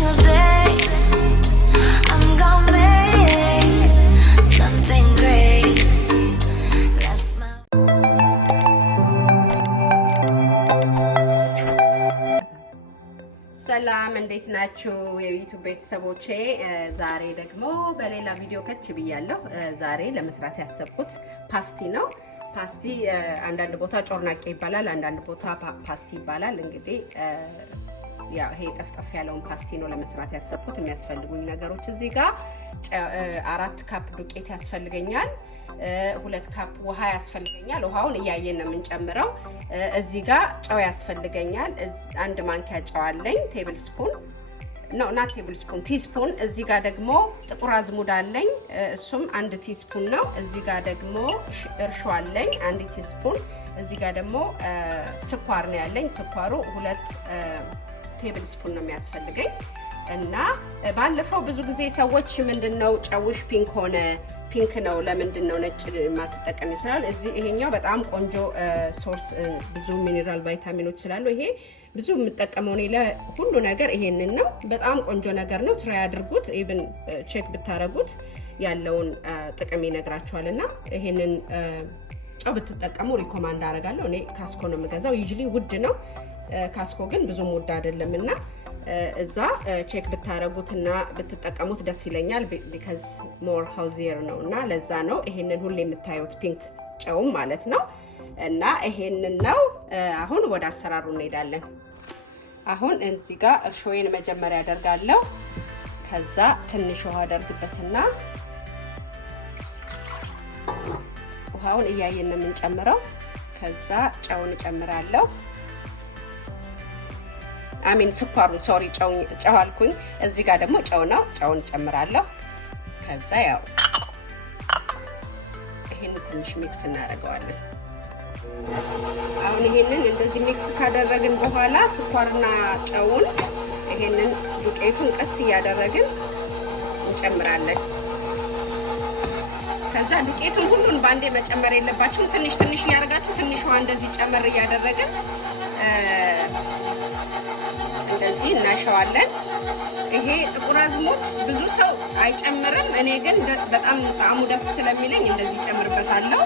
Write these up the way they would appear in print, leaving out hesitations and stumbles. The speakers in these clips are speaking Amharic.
single day. I'm gonna make something great. That's my ሰላም እንዴት ናችሁ የዩቲዩብ ቤተሰቦቼ? ዛሬ ደግሞ በሌላ ቪዲዮ ከች ብያለሁ። ዛሬ ለመስራት ያሰብኩት ፓስቲ ነው። ፓስቲ አንዳንድ ቦታ ጮርናቄ ይባላል፣ አንዳንድ ቦታ ፓስቲ ይባላል። እንግዲህ ያው ይሄ ጠፍጠፍ ያለውን ፓስቲ ነው ለመስራት ያሰብኩት። የሚያስፈልጉኝ ነገሮች እዚህ ጋር 4 ካፕ ዱቄት ያስፈልገኛል፣ 2 ካፕ ውሃ ያስፈልገኛል። ውሃውን እያየን ነው የምንጨምረው። እዚህ ጋር ጨው ያስፈልገኛል። 1 ማንኪያ ጨው አለኝ፣ ቴብል ስፑን ነው ና ቴብል ስፑን ቲስፑን። እዚህ ጋር ደግሞ ጥቁር አዝሙድ አለኝ፣ እሱም 1 ቲስፑን ነው። እዚህ ጋር ደግሞ እርሾ አለኝ 1 ቲስፑን። እዚህ ጋር ደግሞ ስኳር ነው ያለኝ። ስኳሩ 2 ቴብል ስፑን ነው የሚያስፈልገኝ። እና ባለፈው ብዙ ጊዜ ሰዎች ምንድነው ጨውሽ ፒንክ ሆነ፣ ፒንክ ነው ለምንድነው ነጭ ማትጠቀም ይችላል። እዚህ ይሄኛው በጣም ቆንጆ ሶርስ ብዙ ሚኒራል ቫይታሚኖች ስላሉ ይሄ ብዙ የምጠቀመው ነው ለሁሉ ነገር ይሄንን ነው። በጣም ቆንጆ ነገር ነው። ትራይ አድርጉት። ኢቭን ቼክ ብታረጉት ያለውን ጥቅም ይነግራችኋልና ይሄንን ጨው ብትጠቀሙ ሪኮማንድ አደርጋለሁ። እኔ ካስኮ ነው የምገዛው። ዩዥሊ ውድ ነው ካስኮ ግን ብዙም ውድ አይደለምና እዛ ቼክ ብታረጉትና ብትጠቀሙት ደስ ይለኛል። ቢካዝ ሞር ሄልዚየር ነውና ለዛ ነው ይሄንን ሁሌ የምታዩት ፒንክ ጨው ማለት ነው። እና ይሄንን ነው። አሁን ወደ አሰራሩ እንሄዳለን። አሁን እዚህ ጋር እርሾዬን መጀመሪያ አደርጋለሁ። ከዛ ትንሽ ውሃ አደርግበትና ውሃውን እያየን ነው የምንጨምረው። ከዛ ጨውን እጨምራለሁ። አሚን ስኳሩን ሶሪ ጨው አልኩኝ። እዚህ ጋር ደግሞ ጨው ነው። ጨውን ጨምራለሁ። ከዛ ያው ይሄን ትንሽ ሚክስ እናደርገዋለን። አሁን ይሄንን እንደዚህ ሚክስ ካደረግን በኋላ ስኳርና ጨውን ይሄንን ዱቄቱን ቀስ እያደረግን እንጨምራለን። ከዛ ዱቄቱን ሁሉን ባንዴ መጨመር የለባችሁም። ትንሽ ትንሽ እያደረጋችሁ ትንሽ ውሃ እንደዚህ ጨመር እያደረግን እንደዚህ እናሸዋለን። ይሄ ጥቁር አዝሙድ ብዙ ሰው አይጨምርም። እኔ ግን በጣም ጣዕሙ ደስ ስለሚለኝ እንደዚህ ጨምርበታለሁ።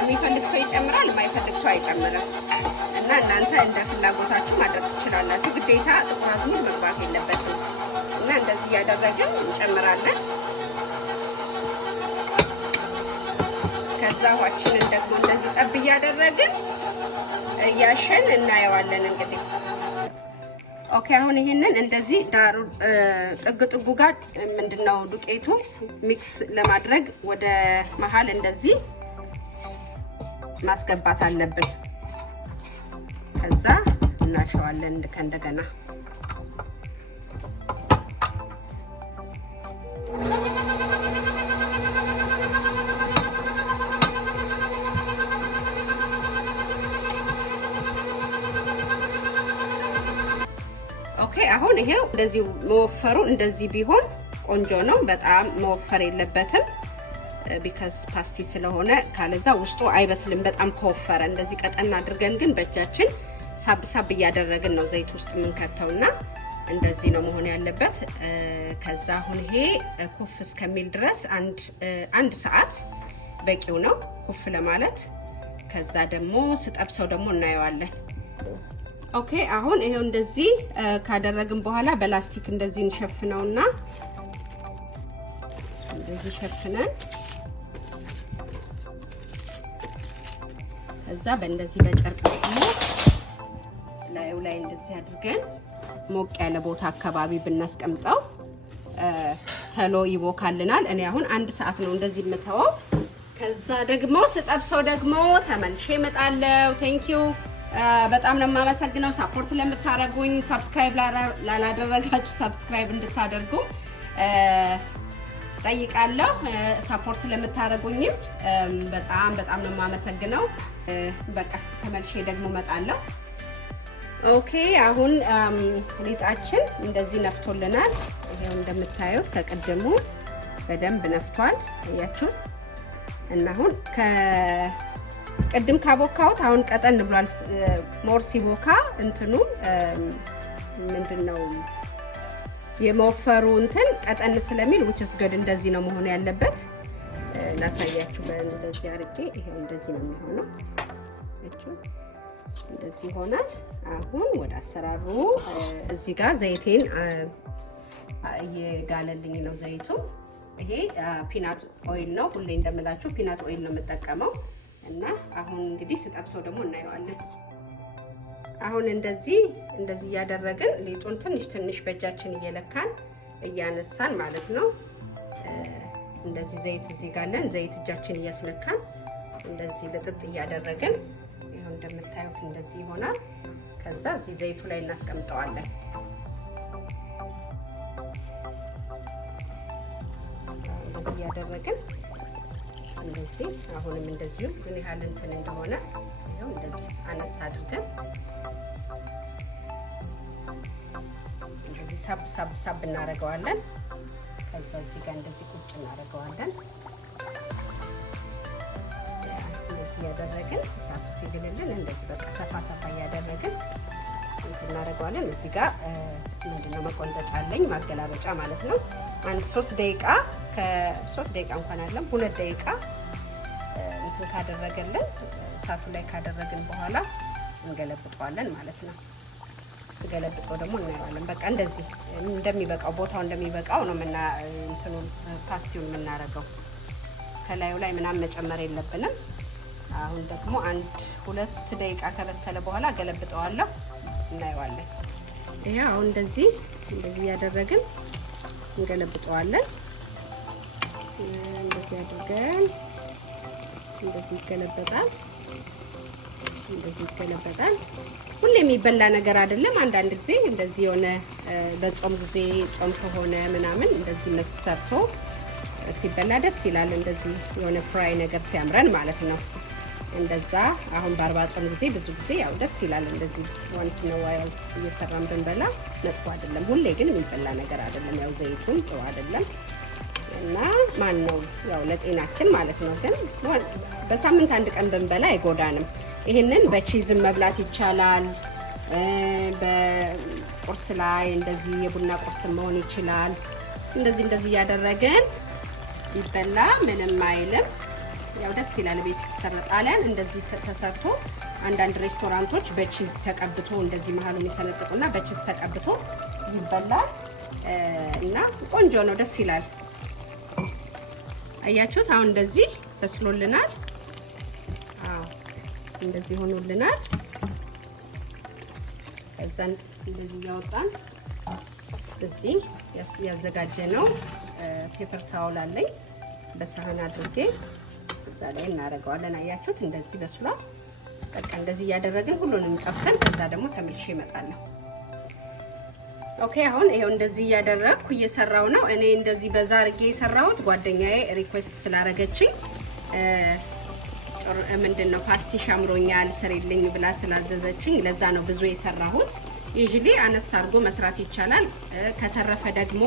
የሚፈልግ ሰው ይጨምራል፣ የማይፈልግ ሰው አይጨምርም። እና እናንተ እንደ ፍላጎታችሁ ማድረግ ትችላላችሁ። ግዴታ ጥቁር አዝሙድ መግባት የለበትም። እና እንደዚህ እያደረግን እንጨምራለን። ከዛ ውሃችንን ደግሞ እንደዚህ ጠብ እያደረግን እያሸን እናየዋለን እንግዲህ ኦኬ። አሁን ይሄንን እንደዚህ ዳሩ ጥግ ጋር ምንድነው ዱቄቱ ሚክስ ለማድረግ ወደ መሃል እንደዚህ ማስገባት አለብን። ከዛ እናሸዋለን እንደገና። ኦኬ አሁን ይሄው እንደዚህ መወፈሩ እንደዚህ ቢሆን ቆንጆ ነው። በጣም መወፈር የለበትም ቢካዝ ፓስቲ ስለሆነ ካለዛ ውስጡ አይበስልም። በጣም ከወፈረ እንደዚህ ቀጠና አድርገን ግን በእጃችን ሳብ እያደረግን ነው ዘይት ውስጥ የምንከተውና እንደዚህ ነው መሆን ያለበት። ከዛ አሁን ይሄ ኩፍ እስከሚል ድረስ አንድ ሰዓት በቂው ነው ኩፍ ለማለት። ከዛ ደግሞ ስጠብሰው ደግሞ እናየዋለን። ኦኬ አሁን ይሄው እንደዚህ ካደረግን በኋላ በላስቲክ እንደዚህ እንሸፍነውና እንደዚህ ሸፍነን ከዛ በእንደዚህ በጨርቅ ደግሞ ላይ እንደዚህ አድርገን ሞቅ ያለ ቦታ አካባቢ ብናስቀምጠው ተሎ ይቦካልናል። እኔ አሁን 1 ሰዓት ነው እንደዚህ የምተወው። ከዛ ደግሞ ስጠብሰው ደግሞ ተመልሼ እመጣለሁ። ቴንኪዩ በጣም ነው የማመሰግነው ሰፖርት ለምታደርጉኝ። ሰብስክራይብ ላላደረጋችሁ ሰብስክራይብ እንድታደርጉ ጠይቃለሁ። ሰፖርት ለምታደርጉኝም በጣም ነው የማመሰግነው። በቃ ተመልሼ ደግሞ እመጣለሁ። ኦኬ አሁን ሊጣችን እንደዚህ ነፍቶልናል። ይሄው እንደምታዩት ከቀደሙ በደንብ ነፍቷል። እያችሁ እና አሁን ቅድም ካቦካውት አሁን ቀጠን ብሏል። ሞር ሲቦካ እንትኑ ምንድነው የመወፈሩ እንትን ቀጠን ስለሚል which is good እንደዚህ ነው መሆን ያለበት። ላሳያችሁ በእንደዚህ አድርጌ ይሄው እንደዚህ ነው የሚሆነው። እቺ እንደዚህ ይሆናል። አሁን ወደ አሰራሩ እዚህ ጋር ዘይቴን እየጋለልኝ ነው ዘይቱ። ይሄ ፒናት ኦይል ነው። ሁሌ እንደምላችሁ ፒናት ኦይል ነው የምጠቀመው እና አሁን እንግዲህ ስጠብሰው ደግሞ እናየዋለን። አሁን እንደዚህ እያደረግን ሊጡን ትንሽ በእጃችን እየለካን እያነሳን ማለት ነው። እንደዚህ ዘይት እዚህ ጋር አለን። ዘይት እጃችን እያስነካን እንደዚህ ልጥጥ እያደረግን ይሄው እንደምታዩት እንደዚህ ይሆናል። ከዛ እዚህ ዘይቱ ላይ እናስቀምጠዋለን። እንደዚህ እያደረግን እንደዚህ አሁንም እንደዚሁ ምን ያህል እንትን እንደሆነ ይሄው እንደዚህ አነሳ አድርገን እንደዚህ ሳብ እናደርገዋለን። ከዛ እዚህ ጋር እንደዚህ ቁጭ እናደርገዋለን። እንደዚህ ያደረግን እሳቱ ሲግልልን እንደዚህ በቃ ሰፋ እያደረግን እናደርገዋለን። እዚህ ጋር ምንድነው መቆንጠጫ አለኝ ማገላበጫ ማለት ነው። አንድ 3 ደቂቃ ከ3 ደቂቃ እንኳን አይደለም 2 ደቂቃ እንትን ካደረገልን እሳቱ ላይ ካደረግን በኋላ እንገለብጠዋለን ማለት ነው። ስገለብጠው ደግሞ እናየዋለን። በቃ እንደዚህ እንደሚበቃው ቦታው እንደሚበቃው ነው እንትኑን ፓስቲውን የምናረገው። ከላዩ ላይ ምናምን መጨመር የለብንም። አሁን ደግሞ 1-2 ደቂቃ ከበሰለ በኋላ ገለብጠዋለሁ፣ እናየዋለን። ይሄ አሁን እንደዚህ ያደረግን እንገለብጠዋለን። እንደዚህ አድርገን እንደዚህ ይገለበጣል። ሁሌ የሚበላ ነገር አይደለም። አንዳንድ ጊዜ እንደዚህ የሆነ በጾም ጊዜ ጾም ከሆነ ምናምን እንደዚህ መስሰርቶ ሲበላ ደስ ይላል። እንደዚህ የሆነ ፍራይ ነገር ሲያምረን ማለት ነው። እንደዛ አሁን በ40 ጾም ጊዜ ብዙ ጊዜ ያው ደስ ይላል። እንደዚህ ዋንስ ነው ዋይል እየሰራን ብንበላ መጥፎ አይደለም። ሁሌ ግን የሚበላ ነገር አይደለም። ያው ዘይቱን ጥሩ አይደለም እና ማን ነው ያው ለጤናችን ማለት ነው። ግን በሳምንት አንድ ቀን ብንበላ አይጎዳንም። ይሄንን በቺዝም መብላት ይቻላል። በቁርስ ላይ እንደዚህ የቡና ቁርስ መሆን ይችላል። እንደዚህ እያደረግን ይበላ ምንም አይልም። ያው ደስ ይላል። ቤት ተሰራ ጣሊያን እንደዚህ ተሰርቶ አንዳንድ ሬስቶራንቶች በቺዝ ተቀብቶ እንደዚህ መሃሉን ይሰነጥቁና በቺዝ ተቀብቶ ይበላል እና ቆንጆ ነው፣ ደስ ይላል። አያችሁት? አሁን እንደዚህ በስሎልናል። እንደዚህ ሆኖልናል። ከዛን እንደዚህ ያወጣን እዚህ ያዘጋጀነው ፔፐር ታውል አለኝ በሳህን አድርጌ እዛ ላይ እናደርገዋለን። አያችሁት? እንደዚህ በስሏል። በቃ እንደዚህ እያደረግን ሁሉንም ጠብሰን ከዛ ደግሞ ተመልሼ እመጣለሁ። ኦኬ አሁን ይሄው እንደዚህ እያደረግኩ እየሰራው ነው። እኔ እንደዚህ በዛ አድርጌ የሰራሁት ጓደኛዬ ሪኩዌስት ስላደረገችኝ ምንድነው ፓስቲ ሻምሮኛል ስሪልኝ ብላ ስላዘዘችኝ ለዛ ነው ብዙ የሰራሁት። ዩዥሊ አነስ አድርጎ መስራት ይቻላል። ከተረፈ ደግሞ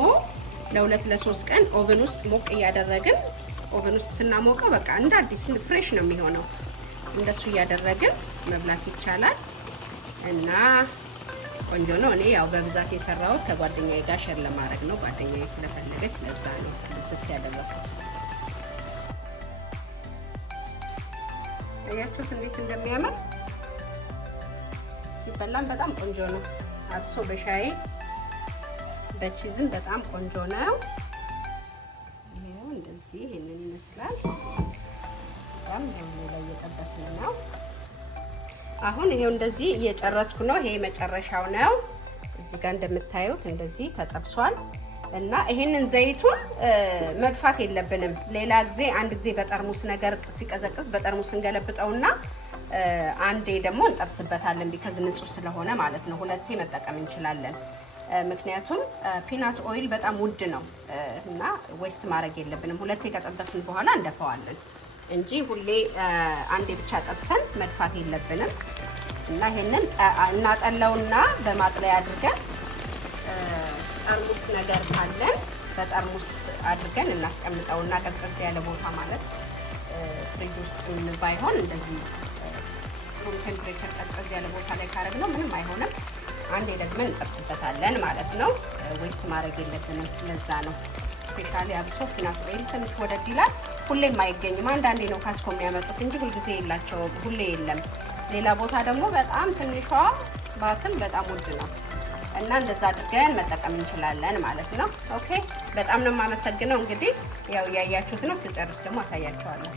ለ2-3 ቀን ኦቨን ውስጥ ሞቅ እያደረግን ኦቨን ውስጥ ስናሞቀው በቃ እንደ አዲስ ፍሬሽ ነው የሚሆነው። እንደሱ እያደረግን መብላት ይቻላል እና ቆንጆ ነው። እኔ ያው በብዛት የሰራሁት ከጓደኛዬ ጋር ሼር ለማድረግ ነው። ጓደኛዬ ስለፈለገች ለዛ ነው ዝፍ ያደረኩት። አያችሁት እንዴት እንደሚያምር ሲበላም በጣም ቆንጆ ነው። አብሶ በሻይ በቺዝም በጣም ቆንጆ ነው። ይሄው እንደዚህ ይሄንን ይመስላል። በጣም ላይ እየጠበስን ነው። አሁን ይሄው እንደዚህ እየጨረስኩ ነው። ይሄ መጨረሻው ነው። እዚህ ጋር እንደምታዩት እንደዚህ ተጠብሷል እና ይሄንን ዘይቱን መድፋት የለብንም። ሌላ ጊዜ አንድ ጊዜ በጠርሙስ ነገር ሲቀዘቅዝ በጠርሙስ እንገለብጠውና አንዴ ደግሞ እንጠብስበታለን። ቢከዝ ንጹህ ስለሆነ ማለት ነው። ሁለቴ መጠቀም እንችላለን። ምክንያቱም ፒናት ኦይል በጣም ውድ ነው እና ዌስት ማድረግ የለብንም። ሁለቴ ከጠበስን በኋላ እንደፈዋለን እንጂ ሁሌ አንዴ ብቻ ጠብሰን መድፋት የለብንም። እና ይሄንን እናጠለውና በማጥለያ አድርገን ጠርሙስ ነገር ካለን በጠርሙስ አድርገን እናስቀምጠውና ቀዝቀዝ ያለ ቦታ ማለት ፍሪጅ ውስጥ ባይሆን እንደዚህ ሩም ቴምፕሬቸር ቀዝቀዝ ያለ ቦታ ላይ ካረግነው ምንም አይሆንም። አንዴ ደግመን እንጠብስበታለን ማለት ነው። ዌስት ማድረግ የለብንም። ለዛ ነው ስፔሻሊ አብሶ ፒናት ኦይል ትንሽ ወደድ ይላል። ሁሌም አይገኝም። አንዳንዴ ነው ካስኮ የሚያመጡት እንጂ ሁልጊዜ የላቸውም። ሁሌ የለም። ሌላ ቦታ ደግሞ በጣም ትንሿ ባትል በጣም ውድ ነው እና እንደዛ አድርገን መጠቀም እንችላለን ማለት ነው። ኦኬ በጣም ነው የማመሰግነው። እንግዲህ ያው ያያችሁት ነው። ስጨርስ ደግሞ አሳያችኋለሁ።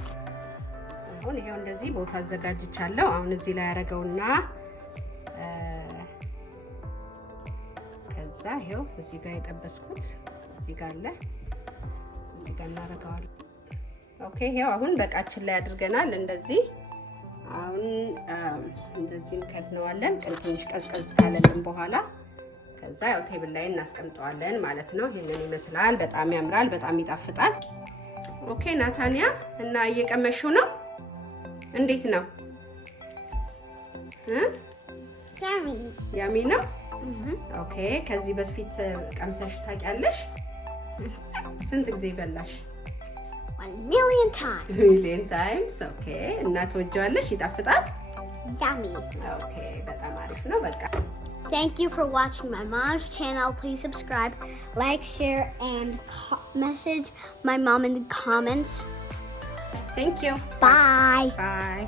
አሁን ይሄው እንደዚህ ቦታ አዘጋጅቻለሁ። አሁን እዚህ ላይ ያደረገውና ከዛ ይሄው እዚህ ጋር የጠበስኩት እዚህ ጋር አለ። እዚህ ጋር እናደርገዋለን። ኦኬ ይሄው አሁን በቃችን ላይ አድርገናል። እንደዚህ አሁን እንደዚህ እንከድነዋለን። ትንሽ ቀዝቀዝ ካለልን በኋላ ከዛ ያው ቴብል ላይ እናስቀምጠዋለን ማለት ነው። ይሄንን ይመስላል። በጣም ያምራል፣ በጣም ይጣፍጣል። ኦኬ ናታንያ እና እየቀመሽው ነው? እንዴት ነው? ያሚ ነው። ኦኬ ከዚህ በፊት ቀምሰሽ ታውቂያለሽ? ስንት ጊዜ በላሽ? 1,000,000 times. 1,000,000 times. ኦኬ እና ትወጂዋለሽ? ይጣፍጣል? Yummy. ኦኬ በጣም አሪፍ ነው። በቃ Thank you for watching my mom's channel. Please subscribe, like, share, and message my mom in the comments. Thank you. Bye. Bye.